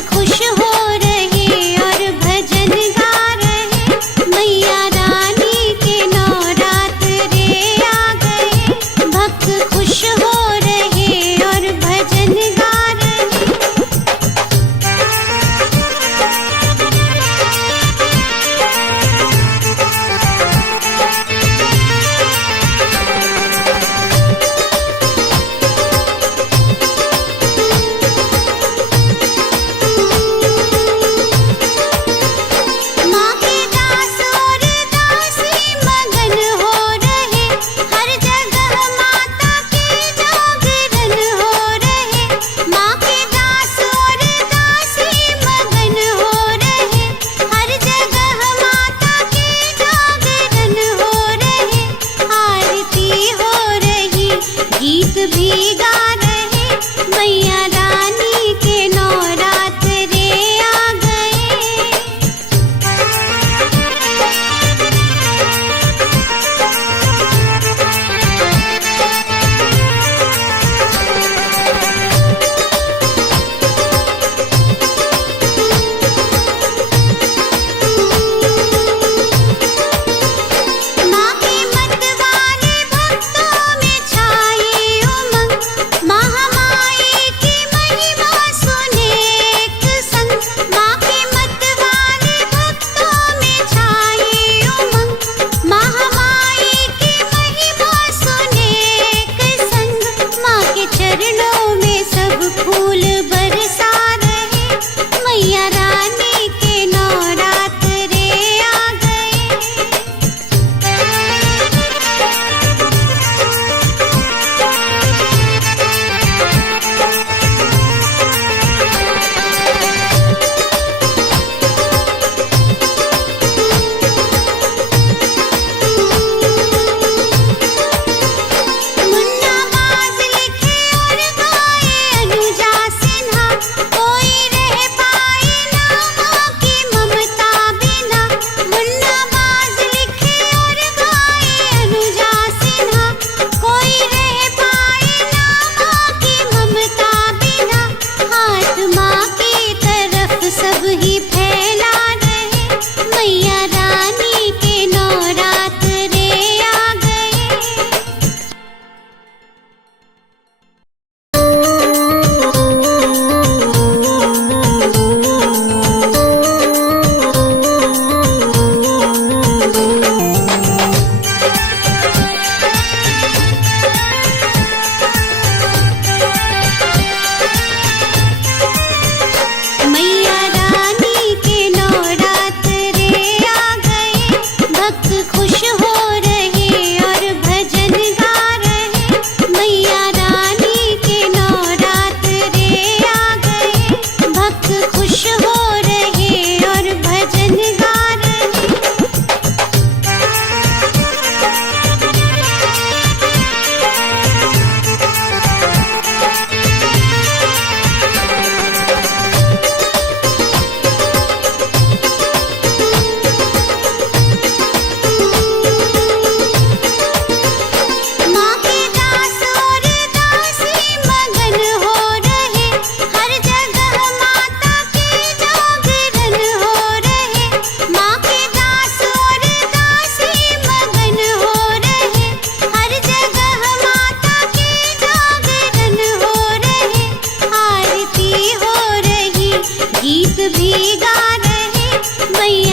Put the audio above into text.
खुश हो रहे और भजन गा रहे, मैया रानी के नवरात्रे आ गए। भक्त खुश हो रहे और भजन गा रहे। माँ के दास और दासी मगन हो रहे, हर जगह माता के जागरण हो रहे। माँ के दास और दासी मगन हो रहे, हर जगह माता के जागरण हो रहे। आरती हो रही, गीत भी गा रहे, मैया रानी के नवरात्रे आ गए। माँ के मत वाले भक्तों में छाए उमंग, महामाई की महिमा सुने एक संग। माँ के मत वाले भक्तों में छाए उमंग, महामाई की महिमा सुने एक संग। माँ के चरणों में सब फूल बरसा रहे, मैया रानी के नवरात्रे आ गए। मुन्ना बाज लिखे और गाए अनुजा सिन्हा, कोई रह पाए ना माँ की ममता बिना। मुन्ना बाज लिखे और गाए अनुजा सिन्हा, कोई रह पाए ना माँ की ममता बिना। हाथ माँ की तरफ सब ही फैला रहे, मैया रानी के नवरात्रे आ गए। मैया रानी के नवरात्रे आ गए। भक्त खुश हो रहे और भजन गा रहे, मैया रानी के नवरात्रे आ गए। भक्त खुश हो रहे और भजन गा रहे। माँ के दास और दासी मगन हो रहे, हर जगह माता के जागरण हो रहे। माँ के दास और दासी मगन हो रहे, हर जगह माता के जागरण हो रहे। आरती हो रही, गीत भी गा रहे, मैया